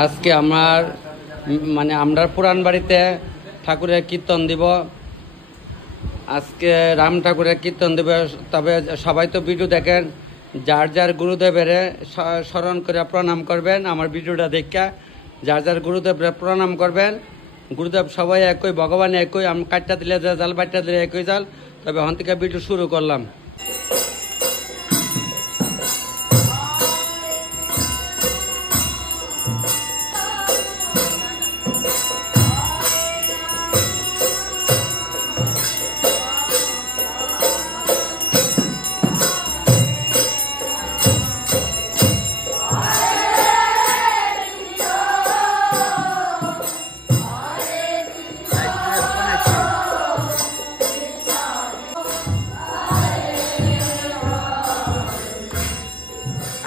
আজকে আমার মানে আমরা পুরান বাড়িতে ঠাকুরের কীর্তন দিব। আজকে রাম ঠাকুরের কীর্তন দেবে। তবে সবাই তো ভিডিও দেখেন, যার যার গুরুদেবের স্মরণ করে প্রণাম করবেন। আমার ভিডিওটা দেখে যার যার গুরুদেবের প্রণাম করবেন। গুরুদেব সবাই একই, ভগবান একই। আমি কাটটা দিলে জাল, বাটটা দিলে একই জাল। তবে এখন থেকে ভিডিও শুরু করলাম।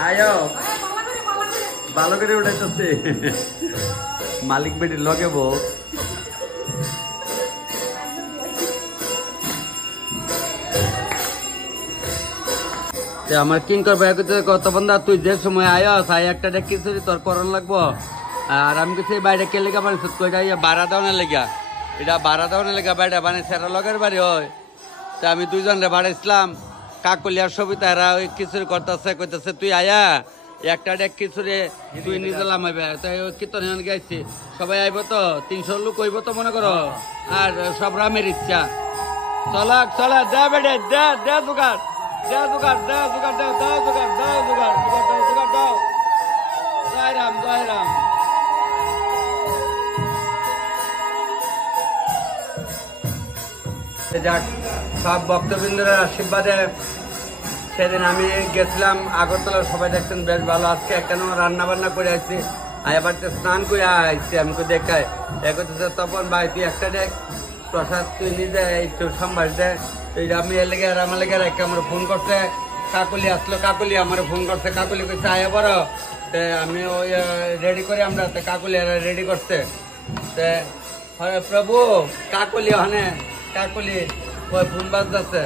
আয়ো ভালো করে উঠাইতেছে মালিক বেটির লগে বউ। আমার কিং করবে কত বন্ধা, তুই যে সময় আয়স আয় একটা কিছু তোর করণ লাগবো। আর আমি কিছু বাইরে কে লেগা বাড়ি ভাড়া দেওয়া লেগা, এটা ভাড়া দেওয়া লেগা বাইরে মানে সেরা লগের বাড়ি হয়। তা আমি দুইজনে বাড়াইছিলাম। কাকলিয়ার সবিতা এরা ওই খিচুড়ি করতেছে, কইতেছে তুই আয়া একটা খিচুড়ি তুই নিজে লামাইবে। তাই কীর্তন গাইছি, সবাই আইব তো 300 লোক হইব তো মনে করো। আর সব রামের ইচ্ছা। চলাক চলা দে বেড়ে দে দে জোগাড়, দে জোগাড়, দে জোগাড়, দে দে জোগাড়, দে জোগাড়, জোগাড় জোগাড় দাও। জয় রাম, জয় রাম। যাক, সব ভক্তবৃন্দরা আশীর্বাদে সেদিন আমি গেছিলাম আগরতলা, সবাই দেখছেন বেশ ভালো। আজকে কেন রান্না বান্না করে আসছি, এবার স্নান করে আসছি। আমি দেখায় দেখতেছে তপন ভাই তুই একটা দেখ প্রসাদ তুই নিজে একটু সম্ভাস দে। আমি লেগে আর আমার লেগে রেখে আমার ফোন করছে। কাকুলি আসলো, কাকুলি আমার ফোন করছে। কাকুলি কইছে আয়া বড়, আমি ওই রেডি করে আমরা কাকুলি রেডি করছে। হরে প্রভু কাকুলি ওখানে কাকুলি ওই ফোন বাজতেছে।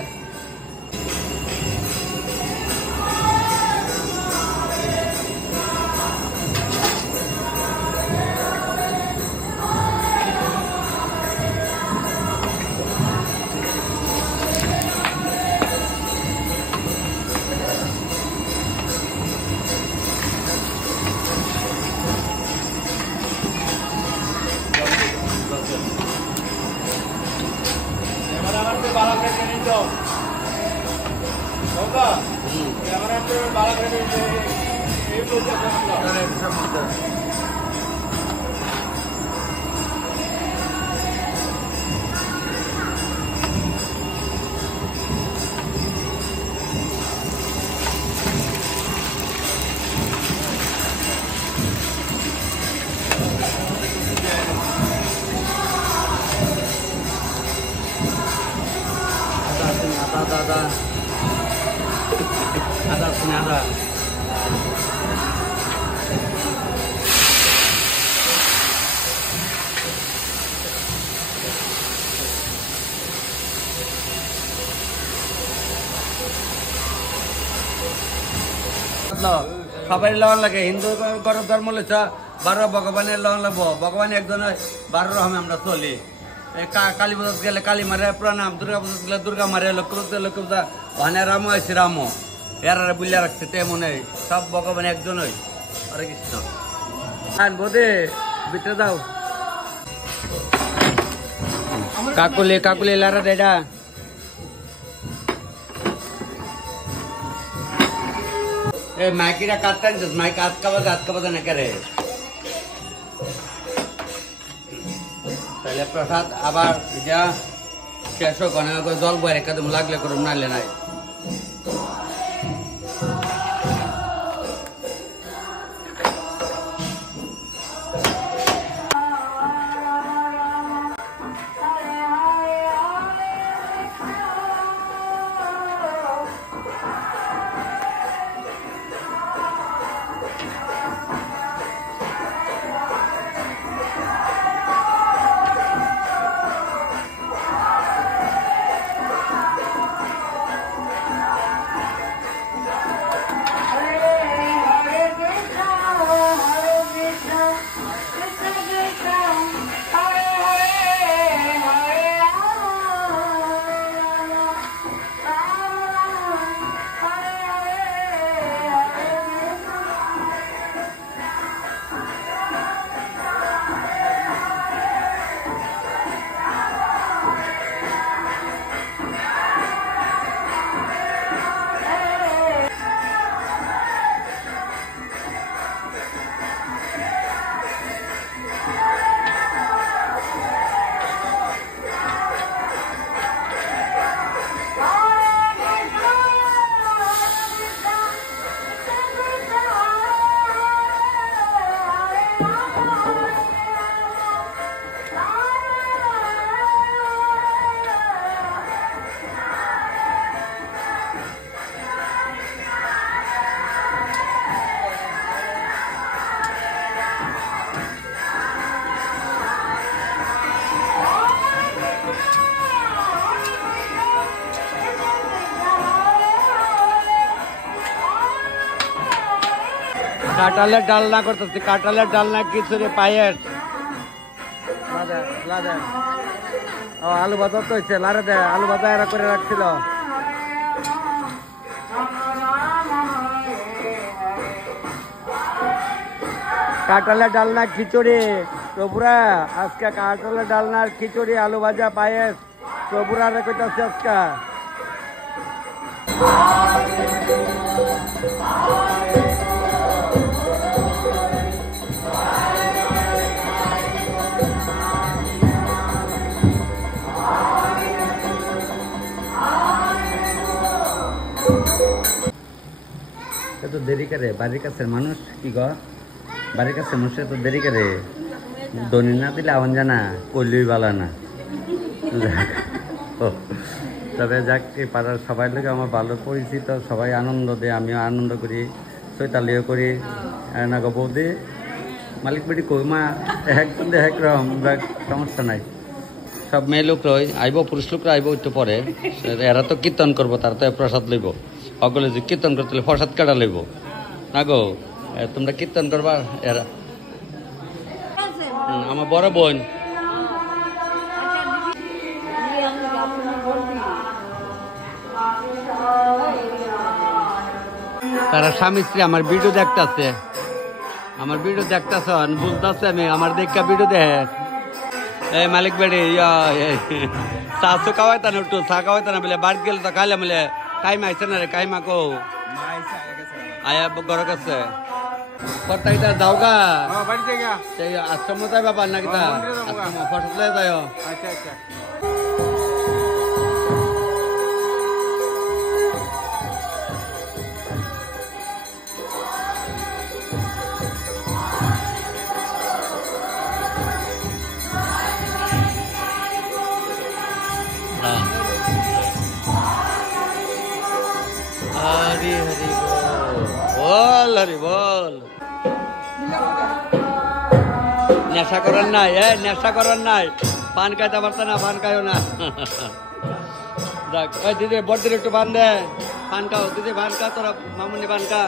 Ada sini ada. সবাই লওয়ান লাগে। হিন্দু ধর্ম লেখা 12 ভগবানের লওয়ান লাগবো। ভগবান একজন 12 রকমে আমরা চলি। কালী পুজো গেলে কালী মারে প্রণাম, দুর্গা পুজো গেলে দুর্গা মারে, লক্ষ্মী পুজো লক্ষ্মী পুজো, ওখানে রাম আছে রাম, এরা বুলিয়া রাখছে তেমনই। সব ভগবান একজনই। হরে কৃষ্ণ। বোধে বিটে দাও কাকুলি কাকুলি লারা ডেডা এ মাইকিরা কাটতেন, মাইক আজকা বাজা না করে। তাহলে প্রসাদ আবার যা শেষ হোক, জল বয় একদম লাগলে করুন, নাইলে নাই। কাঁঠালের ডালনা করতেছি, কাঁঠালের ডালনা খিচুড়ি পায়েস। ও আলু ভাজা তো হয়েছে, লারে দে আলু ভাজা এরা করে রাখছিল। কাঁঠালের ডালনা খিচুড়ি প্রভুরা আজকে, কাঁঠালের ডালনার খিচুড়ি আলু ভাজা পায়েস প্রভুরা কইতাছে আজকে। এত দেরি করে বাড়ির কাছের মানুষ কি গো, বাড়ির কাছের মানুষ এত দেরি করে দনি না দিলে আওয়ান জানা কইলই বালা না। তবে যাক পাড়ার সবাই লোক আমার ভালো পরিচিত, সবাই আনন্দ দেয়, আমিও আনন্দ করি, চৈতালিও করি না গো বৌদি। মালিক বাড়ি কই মা একজন একরকম, সমস্যা নাই। সব মেয়ে লোক রয় আইব, পুরুষ লোকরা আইব একটু পরে। এরা তো কীর্তন করবো, তার তো প্রসাদ লইব। সকলে যে কীর্তন করতে প্রসাদ কাটা লইব না গো, তোমরা কীর্তন করবা। এরা আমার বড় বোন, তারা স্বামী স্ত্রী আমার ভিডিও দেখতেছে, আমার ভিডিও দেখতেছে, বুঝতেছে আমি আমার দেখা ভিডিও দেখে। এই মালিক বেড়ে চা চু খাওয়াই তা না, একটু চা খাওয়াই তা না বলে বাড়ি গেলে তো খাইলে বলে কাইমা আইসে না রে, কাইমা কো আয়া ঘর কাছে কর্তা কিটা যাও গা আশ্রম যাই বাবা না কিটা ফটো যায়। আচ্ছা আচ্ছা হরি হরি বল, হরি বল। নেশা করার নাই, নেশা করার নাই, পান খাইতে পারতো না, পান খাইও না। যাক ওই দিদি বড়দিন একটু পান দে, পান খাও দিদি, পান খা তোরা মামুনি পান খা।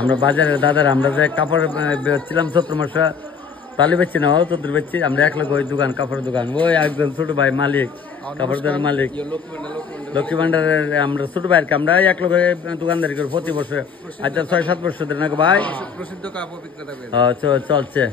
আমরা বাজারের দাদার আমরা যে কাপড় বেচছিলাম, 17 মাসে তালি বেচছি না, চতুর বেচছি আমরা, এক লোক ওই দোকান কাপড়ের দোকান, ওই একজন ছোট ভাই মালিক, কাপড় দোকানের মালিক লক্ষ্মী ভান্ডারের। আমরা ছোট ভাইকে আমরা এক লোক দোকানদারি করি প্রতি বছর, আচ্ছা 6-7 বছর ধরে না ভাই চলছে।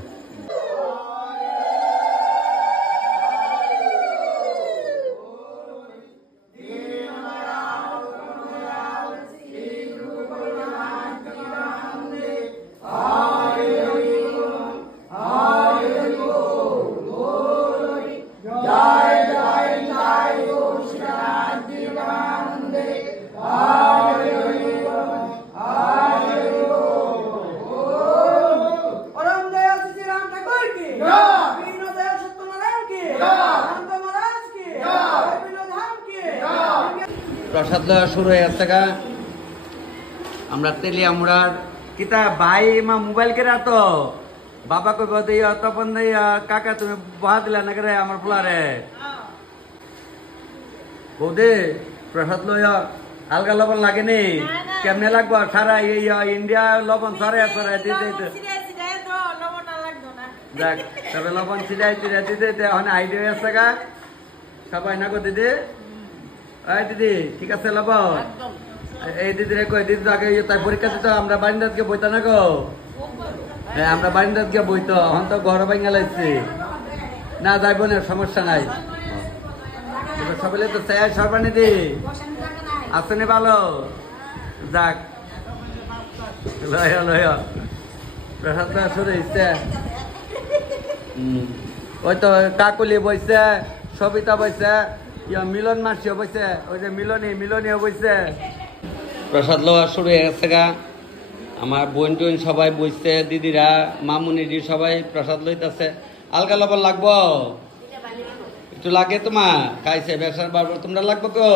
প্রসাদ দেওয়া শুরু হয়ে যাচ্ছে গা। আমরা তেলিয়া মুড়ার কিতা ভাই মা মোবাইল কেরা তো বাবা কই বদে তখন কাকা তুমি বহা দিলা না করে আমার পোলারে বৌদি প্রসাদ লইয়া আলগা লবণ লাগেনি, কেমনে লাগবো সারা ইন্ডিয়া লবণ সরাই সরাই দিতে দেখ, তবে লবণ ছিটাই ছিটাই দিতে এখন আইডিয়া আছে গা সবাই না গো দিদি। এই দিদি ঠিক আছে লবণ, এই দিদি রে কই দিদি আগে তাই পরীক্ষা দিত, আমরা বারিন্দাতকে বইতা না গো, হ্যাঁ আমরা বারিন্দাতকে বইতো, এখন তো ঘর ভাঙা লাগছে না যাইব না, সমস্যা নাই। সবাই তো চায় সর্বানি দি আসনে ভালো যাক লয় লয় প্রসাদ শুরু হয়েছে ওই তো কাকুলি বইছে সবিতা বইছে মিলন মাসিও বইছে ওই যে মিলনীও বইছে প্রসাদ লওয়া শুরু হয়ে গেছে গা আমার বোন টোন সবাই বইছে দিদিরা মামুনিদি সবাই প্রসাদ লইতেছে আলগা লবণ লাগবো একটু লাগে তোমার খাইছে বেসার বারবার তোমরা লাগবো কো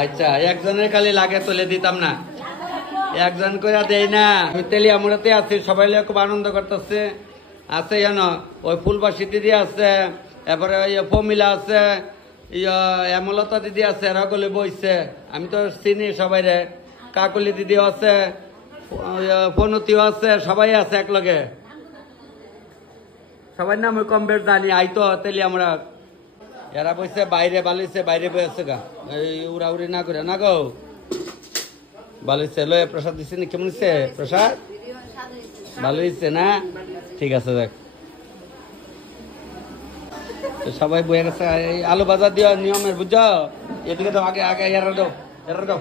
আচ্ছা একজনের খালি লাগে তুলে দিতাম না একজন করে দেই না আমি তেলিয়ামুড়াতে আছি সবাই খুব আনন্দ করতেছে আছে জানো ওই ফুলবাসী দিদি আছে এরপরে ওই ফমিলা আছে এমলতা দিদি আছে এরা গলে বইছে আমি তো চিনি সবাই রে কাকুলি দিদিও আছে পনতিও আছে সবাই আছে একলগে সবাই নাম কম বেশ জানি আইতো তেলিয়ামুড়া এরা বইছে বাইরে বালিছে বাইরে বইছে গা এই উড়াউড়ি না করে না গো বালিছে লয়ে প্রসাদ দিছে না কেমন হচ্ছে প্রসাদ ভালো হয়েছে না ঠিক আছে দেখ সবাই বয়ে গেছে আলু ভাজা দিও নিয়মের বুঝছো এদিকে দাও আগে আগে এর দাও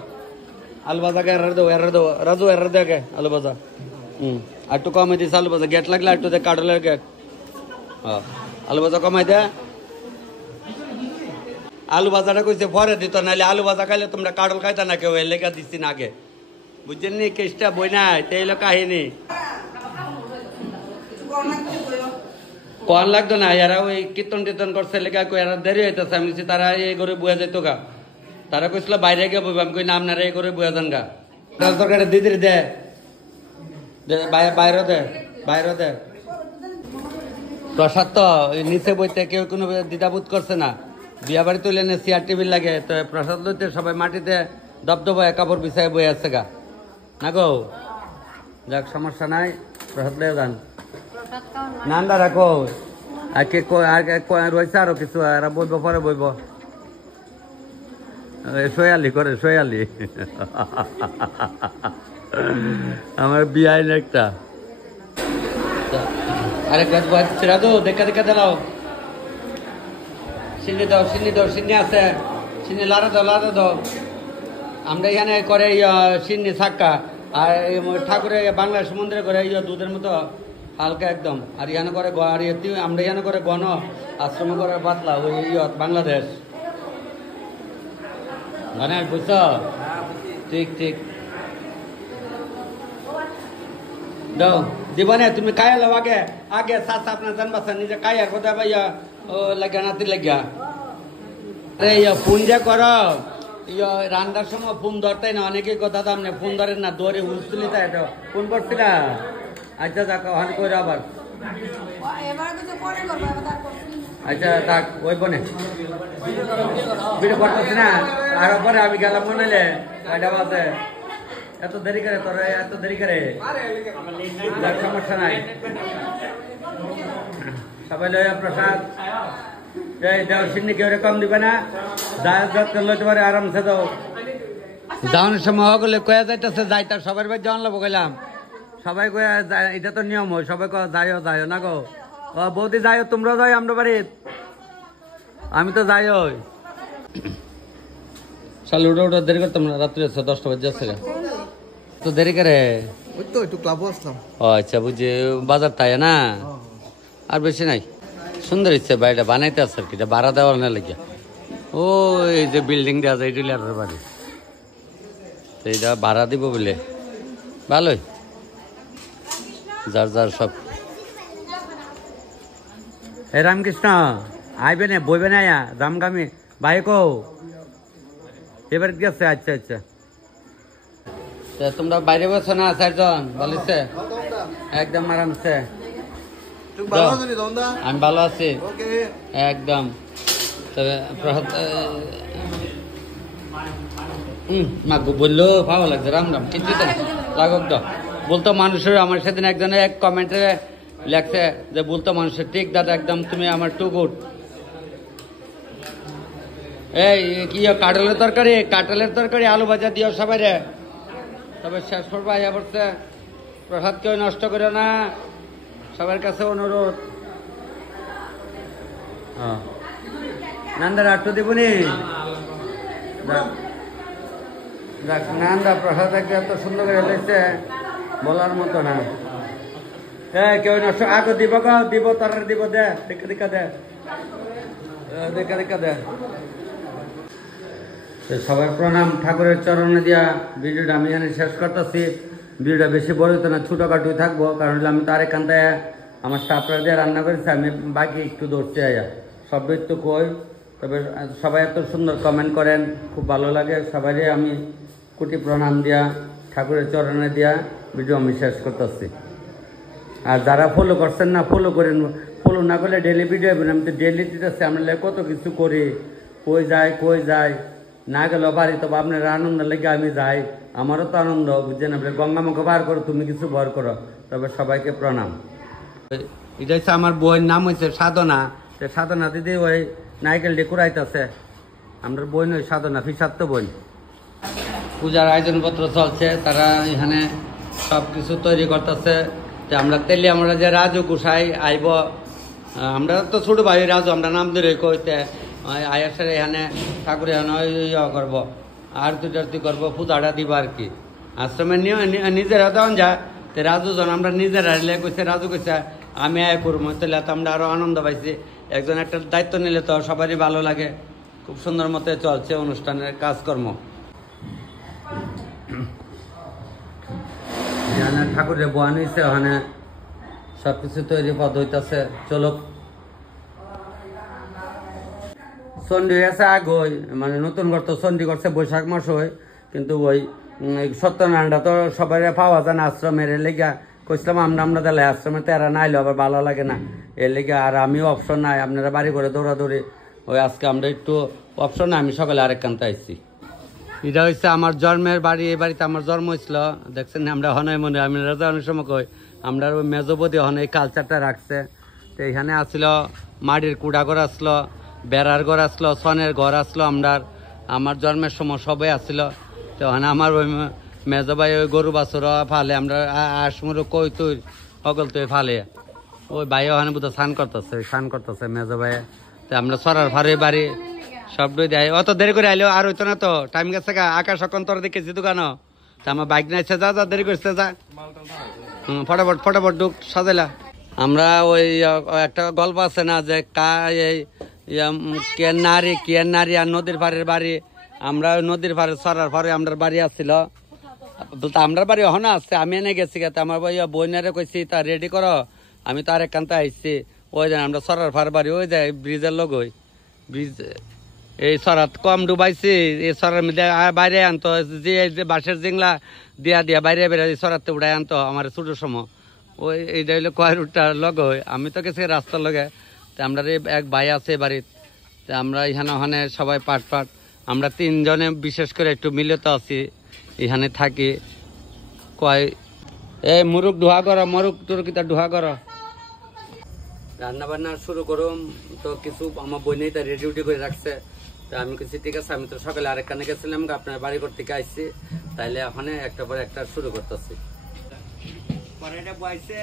আলু ভাজা কে এর দাও রাজু এর দে আগে আলু ভাজা আর একটু কমে দিস আলু ভাজা গেট লাগলে একটু দে কাটলের গেট হ্যাঁ আলু ভাজা কমাই দে আলু ভাজাটা কইছে পরে দিত নাহলে আলু ভাজা খাইলে তোমরা কাটল খাইতা না কেউ এর লেখা দিচ্ছি না আগে বুঝছেন নি কেসটা বই না তাই হলো কাহিনী কন লাগতো না এরা ওই কীর্তন টীর্তন করছে লেখা কই এরা দেরি হইতেছে আমি তারা এই করে বুয়া যেত গা তারা কইছিল বাইরে গিয়ে বইব আমি কই নাম না এই করে বুয়া যান গা তরকারি দিদির দে বাইরে দে প্রসাদ তো নিচে বইতে কেউ কোনো দ্বিধাবোধ করছে না বিয়া বাড়ি তুলে নে চেয়ার টেবিল লাগে তো প্রসাদ লইতে সবাই মাটিতে দবদবায় কাপড় বিছায় বই আছে গা না গো যাক সমস্যা নাই প্রসাদ লেও যান নান্দা রাখো আর কে রয়েছে আরো কিছু আর বইব পরে বইব সয়ালি করে সয়ালি আমার বিয়াই একটা আরেক গাছ বসছে রাজু দেখা দেখা দাও সিন্নি দাও সিন্নি আছে সিন্নি লাড়া দাও আমরা এখানে করে সিন্নি ছাক্কা আর ঠাকুরের বাংলাদেশ মন্দিরে করে দুধের মতো হালকা একদম আর এখানে করে আর আমরা এখানে করে গণ আশ্রমে করে পাতলা ওই বাংলাদেশ মানে বুঝছ ঠিক দাও জীবনে তুমি কায়া লো আগে সাথে আপনার জানবাসা নিজে কায়ার কথা ভাইয়া ও লাগিয়া নাতি লাগিয়া ফোন যে কর রান্নার সময় ফোন ধরতাই না অনেকে কথা দাম নেই ফোন ধরেন না দৌড়ে উঠছিলি তাই তো ফোন করছিলা আচ্ছা যাক ওখানে করে আবার আচ্ছা থাক ওই বনে ভিডিও করতেছি না আর পরে আমি গেলাম মনে এটা বাজে এত দেরি করে তোর এত দেরি করে সমস্যা নাই সবাই লইয়া প্রসাদ সিন্নি কেউ কম দিবে না লইতে পারে আরামসে দাও যাওয়ানোর সময় হলে কয়া যাইতেছে যাইতাম সবার বাড়ি যাওয়ান লাগবো গেলাম সবাই কয়া এটা তো নিয়ম হয় সবাই যাইও না গো ও বৌদি যাইও তোমরাও যাই আমরা বাড়ি আমি তো যাই ওই সালে উঠে দেরি করতাম না রাত্রে 10টা বাজে যাচ্ছে তো দেরি করে একটু ক্লাবও আসলাম ও আচ্ছা বুঝি বাজার তাই না আর বেশি নাই সুন্দর ইচ্ছে বাড়িটা বানাইতে আছে আর কি ভাড়া দেওয়ার না লাগে ও এই যে বিল্ডিং দেওয়া যায় ডিলারের বাড়ি এইটা ভাড়া দিব বলে ভালোই যার সব হে রামকৃষ্ণ আইবে না বইবে না রামগামী বাইকো এবার গেছে আচ্ছা তোমরা বাইরে বসো না 4 জন বলিছে একদম আরামসে আমি ভালো আছি একদম মাগো বললো ভালো লাগছে রাম কিন্তু লাগুক তো বলতো মানুষের আমার সেদিন একজনে এক কমেন্টে লেখছে যে বলতো মানুষের ঠিক দাদা একদম তুমি আমার টু গুড এই কি কাঁঠালের তরকারি আলু ভাজা দিও সবাই রে তবে শেষ করবো আইয়া পড়ছে প্রসাদ কেউ নষ্ট করে না সবার কাছে অনুরোধ নান্দার আটটু দিবনি নান্দা প্রসাদ এত সুন্দর করে লেগছে বলার মতো না। হ্যাঁ কেউ নষ্ট আগে দিব দিব তার দিব দে দেখা দেখা দে দেখা দেখা দে। সবাই প্রণাম, ঠাকুরের চরণে দিয়া ভিডিওটা আমি এখানে শেষ করতেছি। ভিডিওটা বেশি বড় হতো না, ছোটোখাটোই থাকবো, কারণ আমি তো আরেকখানটায় আমার স্টাফরা দিয়ে রান্না করেছি, আমি বাকি একটু ধরতে আয়া সব তো কই। তবে সবাই এত সুন্দর কমেন্ট করেন, খুব ভালো লাগে। সবাই আমি কোটি প্রণাম দিয়া ঠাকুরের চরণে দিয়া ভিডিও আমি শেষ করতেছি। আর যারা ফলো করছেন না, ফলো করেন। ফলো না করলে ডেলি ভিডিও হবে না। আমি তো ডেলি দিতেছি, আমরা কত কিছু করি, কই যাই না গেলেও বাড়ি, তবে আপনার আনন্দ লেগে আমি যাই, আমারও তো আনন্দ, বুঝছেন? আপনি গঙ্গামুখে বার করো, তুমি কিছু ভর করো। তবে সবাইকে প্রণাম। এটা হচ্ছে আমার বইয়ের নাম হচ্ছে সাধনা। সাধনা দিদি ওই নাইকেল ডেকুরাইতেছে। আমরা বই নই সাধনা, ফিসাত্ত বই। পূজার আয়োজনপত্র চলছে, তারা এখানে সব কিছু তৈরি করতেছে। আমরা তেলে আমরা যে রাজু গুসাই আইব, আমরা তো ছোট ভাই রাজু, আমরা নাম ধরে কইতে আয়াসের এখানে ঠাকুর এখানে ইয়ে করবো, আরতি টারতি করবো, পূজাটা দিব আর কি। আশ্রমে নিজেরা তখন যায় তো রাজু জন আমরা নিজেরা কইছে, রাজু কইছে আমি আয় করবো, তাহলে তো আমরা আরো আনন্দ পাইছি। একজন একটা দায়িত্ব নিলে তো সবারই ভালো লাগে। খুব সুন্দর মতো চলছে অনুষ্ঠানের কাজকর্ম। ঠাকুরের বোয়ান হয়েছে, ওখানে সবকিছু তৈরি পদ হইতেছে। চলো চন্ডী হয়েছে আগ হই, মানে নতুন ঘর তো চন্ডী করছে বৈশাখ মাস হয়, কিন্তু ওই সত্যনারায়ণটা তো সবাই পাওয়া যায় না আশ্রমের। এর লেগা কইছিলাম আমরা তাহলে আশ্রমে তেরা নাইলে আবার ভালো লাগে না, এর লেগে। আর আমিও অপশন নাই, আপনারা বাড়ি করে দৌড়াদৌড়ি, ওই আজকে আমরা একটু অপশন নাই, আমি সকালে আরেক কান্তে আইছি। এটা হচ্ছে আমার জন্মের বাড়ি, এই বাড়িতে আমার জন্ম হয়েছিল। দেখছেন আমরা হনয় মনে, আমি রাজা অনেক সময় কই আমরা ওই মেজবতী হন এই কালচারটা রাখছে। তো এখানে আসলো মাটির কুড়া ঘর আসলো, বেড়ার ঘর আসলো, সনের ঘর আসলো। আমার জন্মের সময় সবাই আসছিল। তো ওখানে আমার ওই মেজ ভাই ওই গরু বাছুর ফালে, আমরা আসমুর কই তুই সকল তুই ফালে। ওই ভাই ওখানে বোধ স্নান করতেছে মেজ ভাই। তো আমরা সরার ফারে বাড়ি সবটাই দেয়। অত দেরি করে আইলেও আর হইতো না, তো টাইম গেছে গা। আকাশ এখন তোর দেখেছি দোকানও, তা আমার বাইক নাইছে, যা দেরি করছে যা, ফটাফট ঢুক সাজাইলা। আমরা ওই একটা গল্প আছে না যে কে নারী আর নদীর পাড়ের বাড়ি। আমরা ওই নদীর পাড়ে সরার পাড়ে আমরা বাড়ি আসছিল, আমরা বাড়ি হনা আসছে। আমি এনে গেছি গেতে আমার বইনারে কইছি তা রেডি করো, আমি তো আরেক কান্তে আইসি। ওই যে আমরা সরার পাড় বাড়ি, ওই যায় ব্রিজের লোক, ওই ব্রিজ এই সরাত কম ডুবাইছি। এই সরার মধ্যে বাইরে আনতো, যে বাঁশের জিংলা দিয়া বাইরে বেড়ে সরাতে উড়াই আনতো আমার ছোটোর সময়। ওই এইটা হইলো কয় রুটটার লগ হয়, আমি তো গেছি রাস্তার লগে। তো আমরা এক ভাই আছে বাড়িতে, তো আমরা এখানে সবাই পাট আমরা তিনজনে বিশেষ করে একটু মিলিত আছি, এখানে থাকি। কয় এই মুরুখ ডুহা করো, মরুক তুরকিতা ডুহা করো, রান্না বান্না শুরু করুম। তো কিছু আমার বই নেই, তা রেডি উডি করে রাখছে। তা আমি কিছু ঠিক আছে, আমি তো সকালে আরেকখানে গেছিলাম, আপনার বাড়ি ঘর থেকে আসছি, তাইলে ওখানে একটা পরে একটা শুরু করতেছি। কড়াইটা বইছে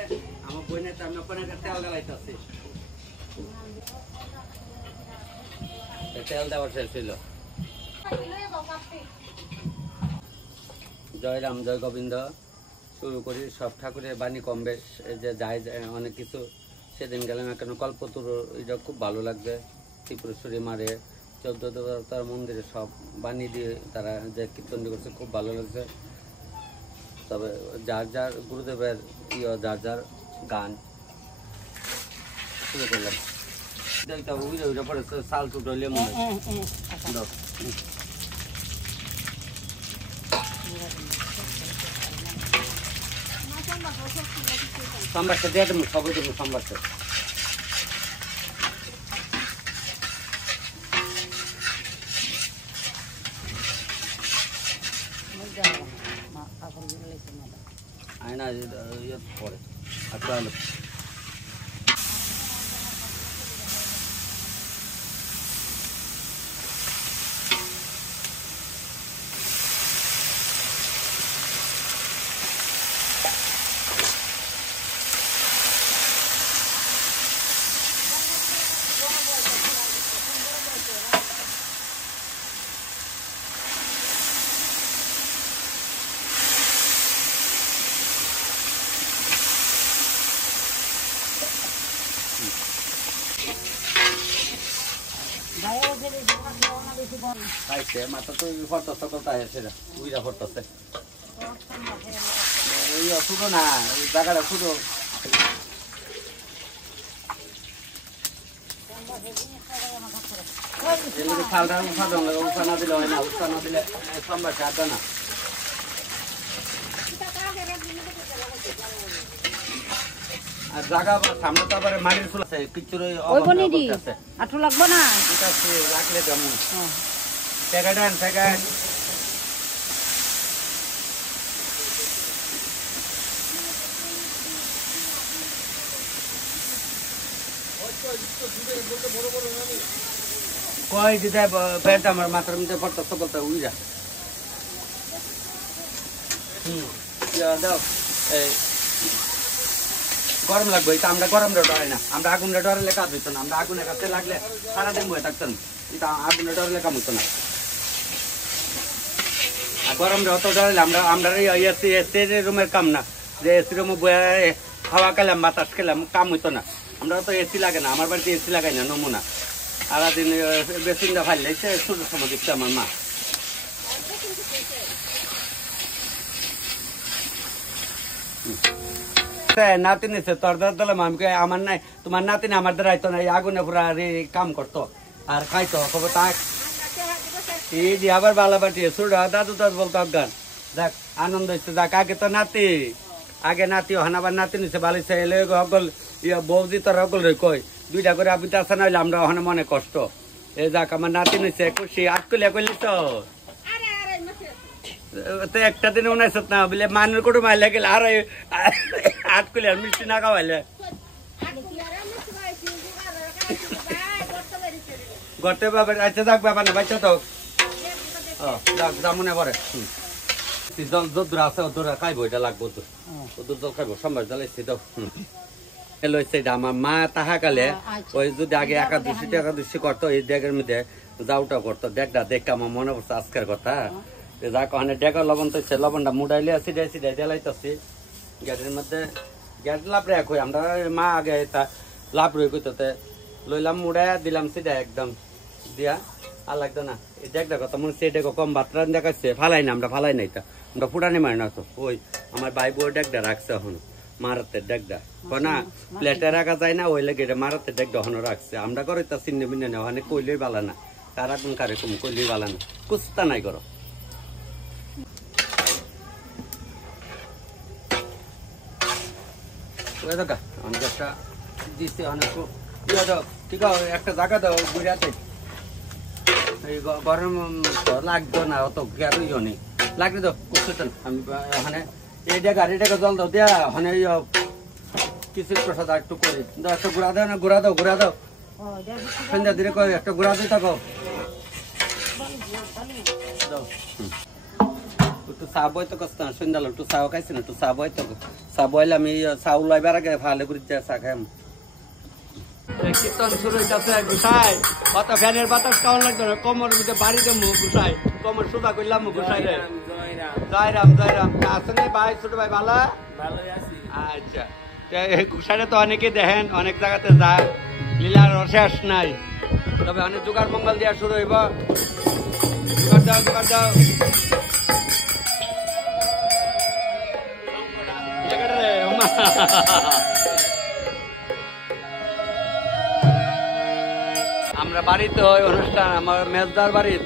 আমার বই নেই, আমি ওখানে তেল দেওয়াইতেছি। তেল দেওয়ার শেষ ছিল। জয় রাম জয় গোবিন্দ শুরু করি। সব ঠাকুরের বাণী কম বেশ যে যায় অনেক কিছু। সেদিন গেলাম কেন কল্পতরু, এটা খুব ভালো লাগবে। ত্রিপুরেশ্বরী মারে 14 দেবতার মন্দিরে সব বাণী দিয়ে তারা যে কীর্তন করছে, খুব ভালো লাগছে। তবে যার গুরুদেবের যার গান শুরু করলাম। চাল টুটলে মনে সম্বারটা দিয়ে দেবো, সবাই দেবো সম্বারটা। আয়না পরে আচ্ছা খাইছে মাথা তো ফটো সকল তাই সেটা উইরা ফটোছে ওই শুধু না ওই জায়গাটা শুধু খালটা উঠা না দিলে হয় না উঠা না দিলে সম্ভব কাটবে না আর জায়গা সামনে তো আবার মাটির ফুল আছে কিছুর আঠু লাগবো না ঠিক আছে রাখলে জমু প্যাকেট আন প্যাকেট কই দিতে প্যান্ট আমার মাথার মধ্যে পড়তে বলতে উইরা দাও এই গরম লাগবে এটা আমরা গরমটা ডরাই না আমরা আগুনটা ডরালে কাজ হইতো না আমরা আগুনের কাছে লাগলে সারাদিন বয়ে থাকতাম এটা আগুনটা ডরালে কাম হতো না আর গরমটা অত ডরালে আমরা এসি রুমের কাম না যে এসি রুমে বয়ে হাওয়া খেলাম বাতাস খেলাম কাম হইতো না আমরা তো এসি লাগে না আমার বাড়িতে এসি লাগাই না নমুনা সারাদিন বেসিনটা ফাইলে সে ছোটোর সময় দিচ্ছে আমার মা নাতি নিছে তোর দাদা মামকে আমার নাই তোমার নাতিনি আমার দাঁড়াইতো না আগুনে পুরা কাম করতো আর খাইতো খবর তাক এই যে আবার বালা পাঠিয়ে ছোট দাদু দাদু বলতো অজ্ঞান দেখ আনন্দ হচ্ছে দেখ আগে তো নাতি আগে নাতি হন আবার নাতি নিছে বালিছে এলে সকল বৌদি তোর সকল রে কই দুইটা করে আবিতা আসা না হইলে আমরা ওখানে মনে কষ্ট এই যাক আমার নাতি নিছে খুশি আটকুলিয়া করলি তো একটা দিন উনাইছ না বলে মানের কোটু মাইলে গেলে আর আটকুলিয়ার মিষ্টি না খাওয়াইলে গর্তে বাবা আচ্ছা যাক বাবা না বাচ্চা তো যাক জামুনে পরে জল যদ্দূর আছে ওদূর খাইবো এটা লাগবো তো ওদূর জল খাইবো সম্বাস জ্বালাইছি তো লইছে আমার মা তাহাকালে ওই যদি আগে একাদশী করতো এই ডেকের মধ্যে যাওটা করতো দেখটা দেখ আমার মনে পড়ছে আজকের কথা যাক ওখানে ডেকা লবণ তো লবণটা মুড়াইলে সিধাই সিধাই জ্বালাইতেছি গ্যাটের মধ্যে গ্যাট লাভ রেখ হই আমরা মা আগে তা লাভ রয়ে করতে লইলাম মুড়াই দিলাম সিধা একদম দিয়া আর লাগতো না এই দেখটা কথা মনে হচ্ছে ডেকো কম বাত্রা দেখাচ্ছে ফালাই না আমরা ফালাই নাই তা আমরা ফুটানি মারি না তো ওই আমার ভাই বউ ডেকটা রাখছে এখন মারাতে ডেকটা না প্লেটে রাখা যায় না ওই লেগে মারাতে ডেকটা ওখানে রাখছে আমরা করে তা চিন্নে মিনে না ওখানে কইলেই বালা না তারা কোন কারে কম কইলেই বালা না কুস্তা নাই করো একটা দিচ্ছে অনেক ইয়ে দাও ঠিক আছে একটা জায়গা দাও গুড়াতে এই গরম লাগতো না অত গ্যারই নেই লাগবে তো কুচুন আমি ওখানে এই গাড়িটাকে জল দাও দেয়া ওখানে কিছু প্রসাদ একটু করি একটা গুড়া দাও না গুড়া দাও সন্ধ্যা ধীরে কই একটা গুড়া দিয়ে থাকো একটু চা বই তো কষ্ট না সন্ধ্যাল একটু চাও খাইছি না একটু চা বই তো চা বইলে আমি চাউল লইবার আগে ভালো করে চা খাই কীর্তন শুরু হইতেছে গুসাই অত ফ্যানের বাতাস কেমন লাগতো না কোমর মধ্যে বাড়ি দেবো গুসাই কোমর সোজা করলাম গুসাই রে জয়রাম আসলে ভাই ছোট ভাই ভালো আচ্ছা গুসাইরে তো অনেকে দেখেন অনেক জায়গাতে যায় লীলার শেষ নাই তবে অনেক জোগাড় মঙ্গল দেওয়া শুরু হইব জোগাড় দাও আমরা বাড়িতে ওই অনুষ্ঠান আমার মেজদার বাড়ির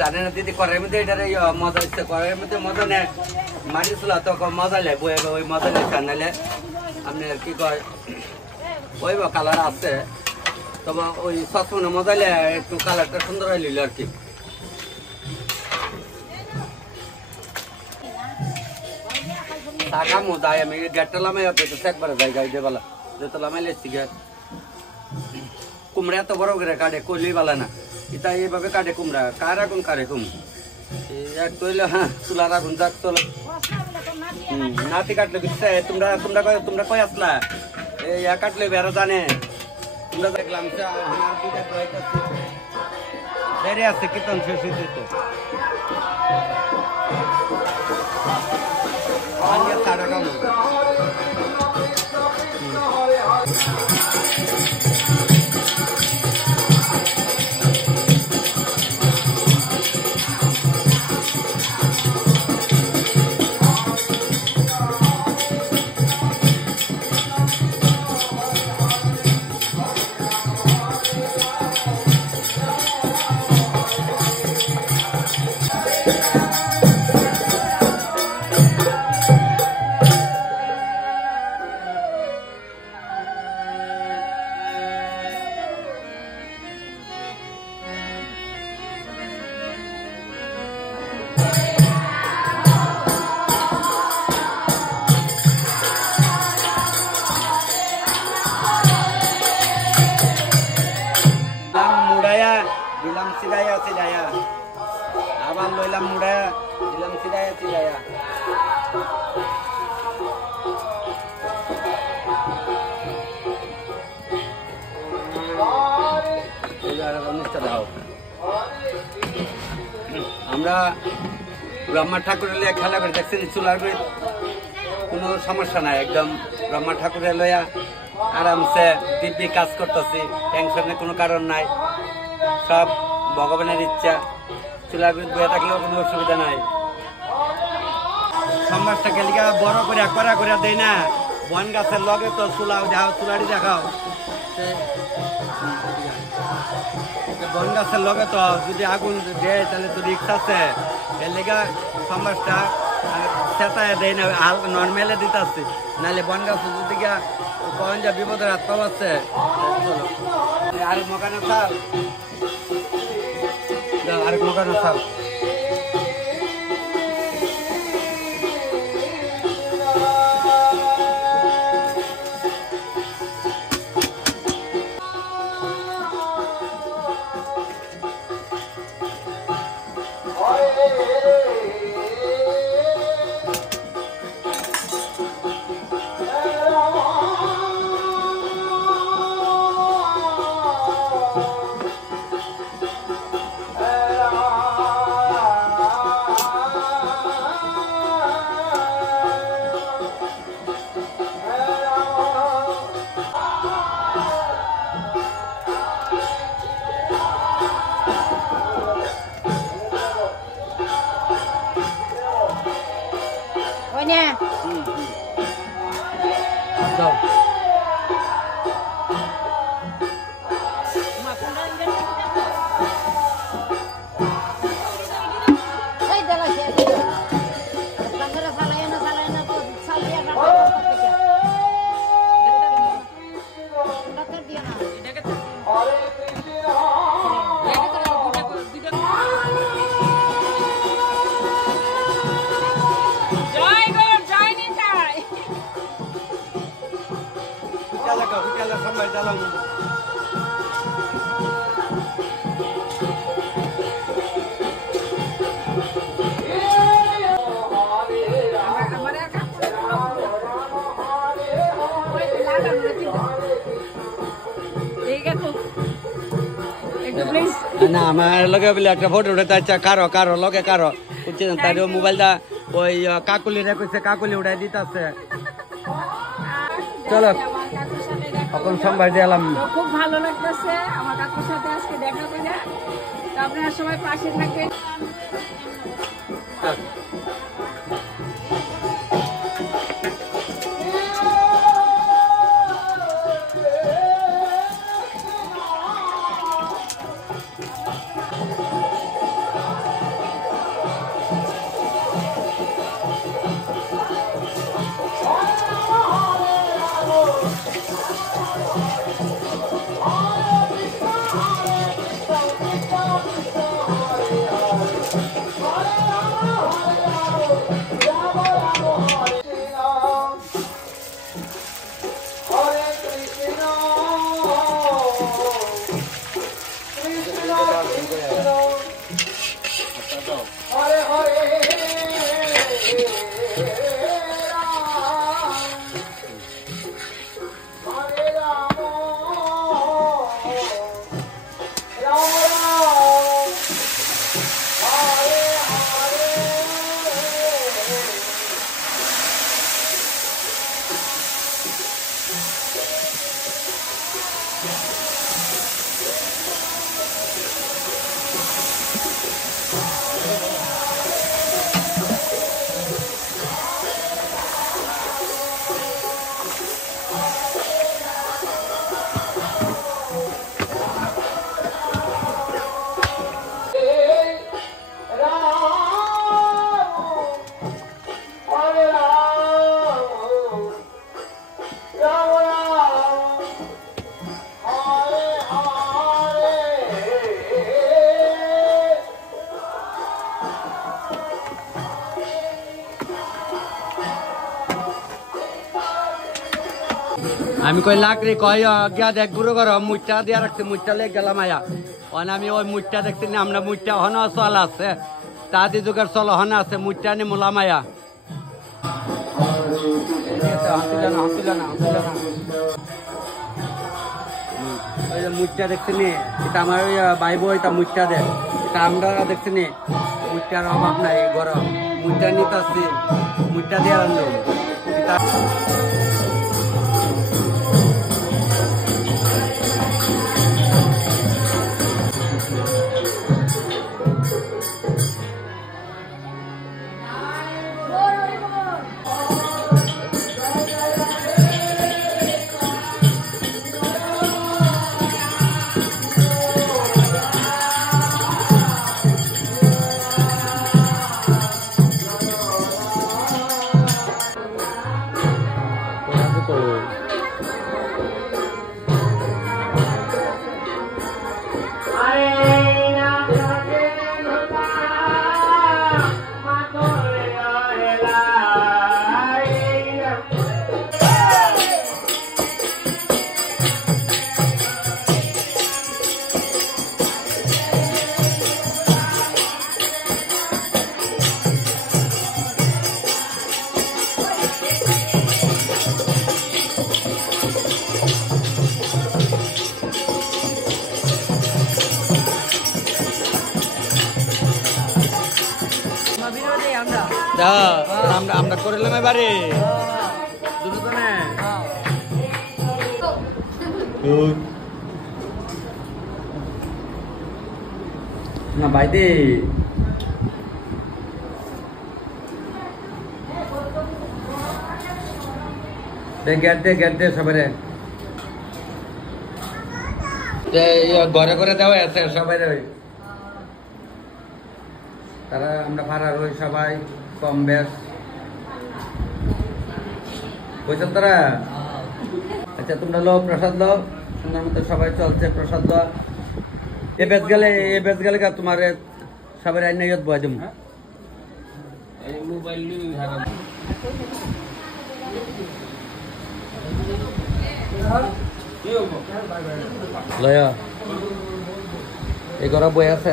জানে না দিদি করার মধ্যে এটার মজা হচ্ছে করার মধ্যে মজা নেয় মাটি চুলা তো মজা লে বই ওই মজা নেই নাহলে আপনি কি কয় ওই কালার আছে তবে ওই সসমনে মজা লে একটু কালারটা সুন্দর হয়ে নিল আর কি টাকা মোদাই আমি গেটটা লামাই একবারে যাই গাড়ি দিয়ে বেলা যেতে লামাই লেছি গেট কুমড়া এত বড় করে কাটে কইলেই বালা না এটা এইভাবে কাটে কুমড়া কার এখন কারে কুম এক কইলো হ্যাঁ চুলার আগুন যাক চলো নাতি কাটলে বুঝছে তোমরা তোমরা তোমরা কই আসলা এই কাটলে বেরো জানে তোমরা দেখলাম আমার দুইটা কয়েকটা দেরি আছে কীর্তন শেষ হইতে তো আজকে সাড়ে কামড় sidaya aban loilam muda dilam sidaya আমরা ব্রহ্মা ঠাকুরের লইয়া খেলা করে দেখছেন চুলার করে কোনো সমস্যা নাই একদম ব্রহ্মা ঠাকুরের লইয়া আরামসে দিব্যি কাজ করতেছি টেনশনের কোনো কারণ নাই সব ভগবানের ইচ্ছা চুলার করে বয়ে থাকলেও কোনো অসুবিধা নাই সমাজটাকে লিখা বড় করে করা করে দেয় না বন গাছের লগে তো চুলাও দেখাও চুলারি দেখাও বন গাছের লগে তো যদি আগুন দেয় তাহলে তো রিক্স আছে এর লেগা সমাজটা চেতায় দেয় না নর্মালে দিতে আসছে নাহলে বন গাছ যদি কখন যা বিপদের হাত পাওয়া আছে আরেক মকানো চাল আরেক মকানো চাল না আমার লগে বলে একটা ফটো উঠাতে আচ্ছা কারো কারো লগে কারো বুঝছেন তার মোবাইলটা ওই কাকুলি রেখেছে কাকুলি উঠাই দিতেছে চলো এখন সোমবার দিলাম খুব ভালো লাগতেছে আমার কাকুর সাথে আজকে দেখা করে আপনারা সবাই পাশে থাকেন আমি কই লাকড়ি কই গিয়া দেখ গুরু ঘর মুচটা দিয়া রাখছি মুচটা লেগে গেলাম আয়া আমি ওই মুচটা দেখছি না আমরা মুচটা হন চল আছে তাঁতি যুগের চল হন আছে মুচটা নি মোলা মায়া ওই মুচটা দেখছি নি এটা আমার ওই ভাই বই তা মুচটা দেখ এটা আমরা দেখছি নি মুচটার অভাব নাই গরম মুচটা নিতে আসছি মুচটা দিয়ে আনলো আমরা করলাম এবারে না বাইদে গেট দে সবাই ঘরে ঘরে দেওয়া আছে সবাই তারা আমরা ভাড়া রই সবাই কম বেশ বুঝছেন তারা আচ্ছা তোমরা লো প্রসাদ লো সুন্দর মতো সবাই চলছে প্রসাদ লো এ বেচ গেলে তোমার সবাই আইন ইয়ত বয় দিম লয় এই ঘর বই আছে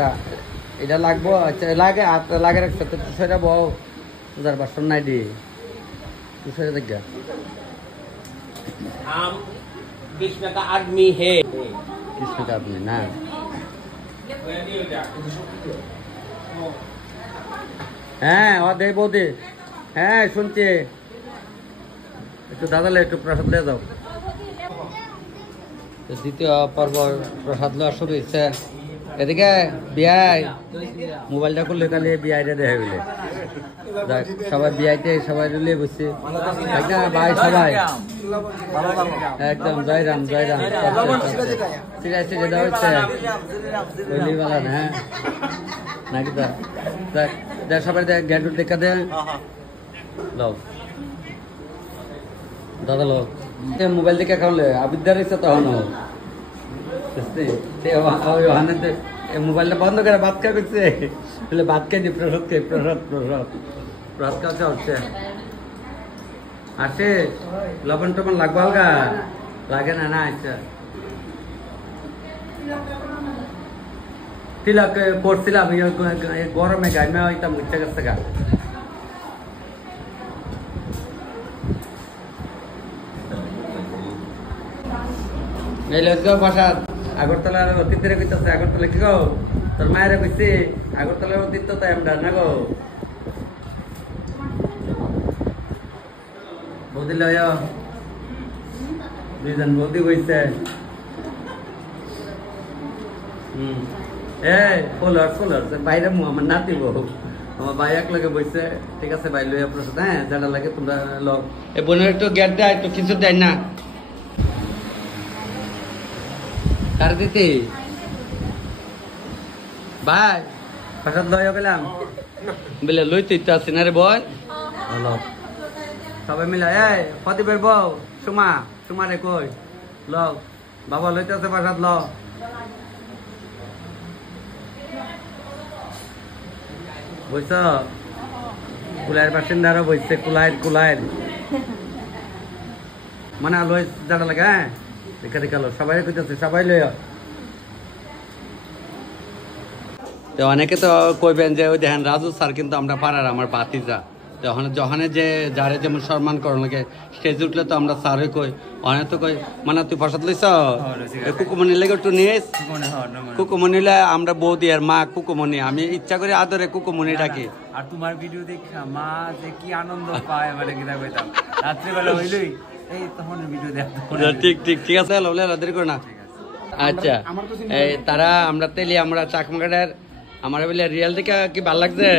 এটা লাগবো আচ্ছা লাগে রাখছে তো সেটা বউ যার বাসন নাই দি তুই সেটা দেখ हम कृष्ण का आदमी है কৃষ্ণ কা আদমি না হ্যাঁ ও দে বৌদি হ্যাঁ শুনছি একটু দাদালে একটু প্রসাদ লে যাও দ্বিতীয় পর্ব প্রসাদ লওয়া শুরু হয়েছে এদিকে বিয়াই মোবাইলটা করলে তাহলে বিয়াইটা দেখা গেলে সবাই বিয়াইতে সবাই রুলে বসছে ভাই সবাই একদম জয় রাম সিরিয়াস দেওয়া হচ্ছে বলা না হ্যাঁ নাকি দেখ সবাই দেখ গ্যাট দেখা দে লো দাদা লো মোবাইল দেখে খাওয়ালে আবিদ্যার ইচ্ছা তখন মোবাইলটা বন্ধ করে ভাত খাই করছে বলে ভাত খাই নি প্রসাদ খাই প্রসাদ খাওয়া হচ্ছে আসে লবণ টবণ লাগবো হালকা লাগে না না আচ্ছা তিলক করছিলাম গরমে গাইমে হইতাম ইচ্ছা করছে গা প্রসাদ আগরতলার অতীতের কইতেছে আগরতলা কি গো তোর মায়ের কইছে আগরতলার অতীত তো তাই আমরা না গো বৌদি লয় দুইজন বৌদি কইছে ফুলার বাইরে আমার নাতি বউ আমার ভাই এক লগে বইছে ঠিক আছে ভাই লইয়া প্রসাদ হ্যাঁ যারা লাগে তোমরা লগ এ বোনের একটু গ্যাট দেয় একটু কিছু দেয় না কার দিতে ভাই প্রসাদ লয় গেলাম বলে লইতে তো আছে না রে বল সবাই মিলে এই প্রদীপের বউ সুমা রে কই ল বাবা লইতে আছে প্রসাদ ল বুঝছ কুলাইয়ের বাসিন্দারও বইছে কুলাইয়ের মানে লই যাটা লাগে হ্যাঁ দেখা দেখালো সবাই কইতেছে সবাই লই তো অনেকে তো কইবেন যে ওই দেখেন রাজু স্যার কিন্তু আমরা পাড়ার আমার বাতিজা তখন যখন যে যারে যেমন সম্মান করার লাগে স্টেজ উঠলে তো আমরা স্যারই কই অনেক তো কই মানে তুই প্রসাদ লইছ কুকুমনি লেগে একটু নিয়ে কুকুমনি আমরা বৌদি আর মা কুকুমনি আমি ইচ্ছা করে আদরে কুকুমনি ডাকি আর তোমার ভিডিও দেখা মা যে কি আনন্দ পায় মানে কি কইতাম রাত্রিবেলা হইলই এই তখন ভিডিও দেখ ঠিক ঠিক ঠিক আছে লো দেরি করে না আচ্ছা এই তারা আমরা তেলি আমরা চাকমাঘাটের আমার বলে রিয়েল দেখে কি ভালো লাগছে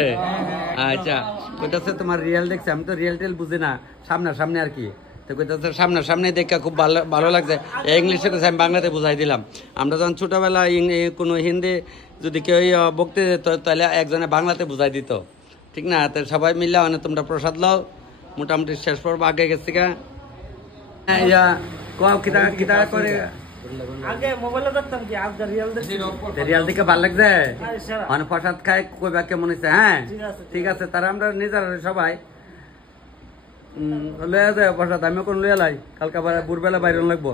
আচ্ছা কইতাছে তোমার রিয়েল দেখছে আমি তো রিয়েল টেল বুঝি না সামনে আর কি তো কইতাছে সামনে দেখে খুব ভালো লাগছে ইংলিশে কথা আমি বাংলাতে বুঝাই দিলাম আমরা যখন ছোটবেলা কোনো হিন্দি যদি কেউ বকতে যেত তাহলে একজনে বাংলাতে বুঝাই দিত ঠিক না তো সবাই মিললে মানে তোমরা প্রসাদ লও মোটামুটি শেষ পর্ব আগে গেছি গা কিতা করে আগে মোবাইলে দেখতাম কি আজ রিয়াল দিকে ভালো লাগছে মানে প্রসাদ খাই কইবা কেমন হয়েছে হ্যাঁ ঠিক আছে তারা আমরা নিজের সবাই লইয়া যায় প্রসাদ আমি কোন লইয়া লাই কালকে আবার ভোরবেলা বাইরে লাগবো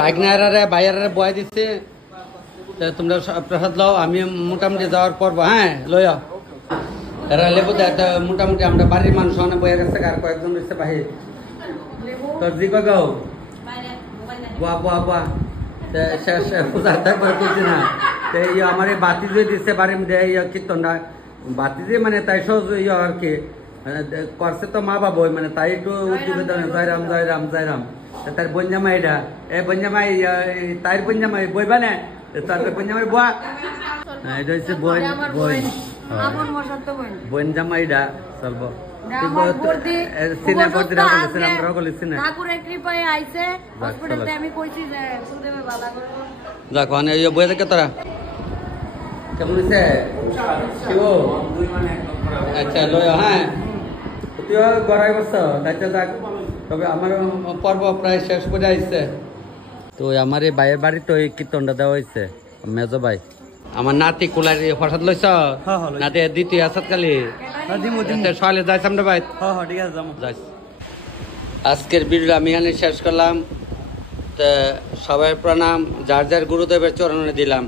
বাইক নাইরারে বাইরে বয় দিচ্ছে তোমরা প্রসাদ লও আমি মোটামুটি যাওয়ার পর্ব হ্যাঁ লইয়া এরা লেবু মোটামুটি আমরা বাড়ির মানুষ অনেক বইয়া গেছে আর কয়েকজন রয়েছে বাহির তোর জি কাউ বাবা আমার বাতি যে দিচ্ছে বাড়ির মধ্যে কীর্তনটা বাতি যে মানে তাই সহজ আর কি করছে তো মা বাবা মানে তাই একটু জয়রাম জয়রাম জয়রাম তার বঞ্জামাইটা এ বঞ্জামাই তাই বঞ্জামাই বইবা না তার বঞ্জামাই বয়া এটা হচ্ছে বঞ্জামাইটা চলবো বইয়া থাকে তোরা কেমন হয়েছে আচ্ছা লয় হ্যাঁ তুইও গড়াই বসছ দায়িত্ব থাক তবে আমার পর্ব প্রায় শেষ করে আসছে তো আমার এই ভাইয়ের বাড়ি তো এই কীর্তনটা দেওয়া হয়েছে মেজো ভাই আমার নাতি কুলার প্রসাদ লইছ নাতি দ্বিতীয় আসাদ কালি সকালে যাই সামনে ভাই ঠিক আছে যাই আজকের ভিডিও আমি এখানে শেষ করলাম তো সবাই প্রণাম যার যার গুরুদেবের চরণে দিলাম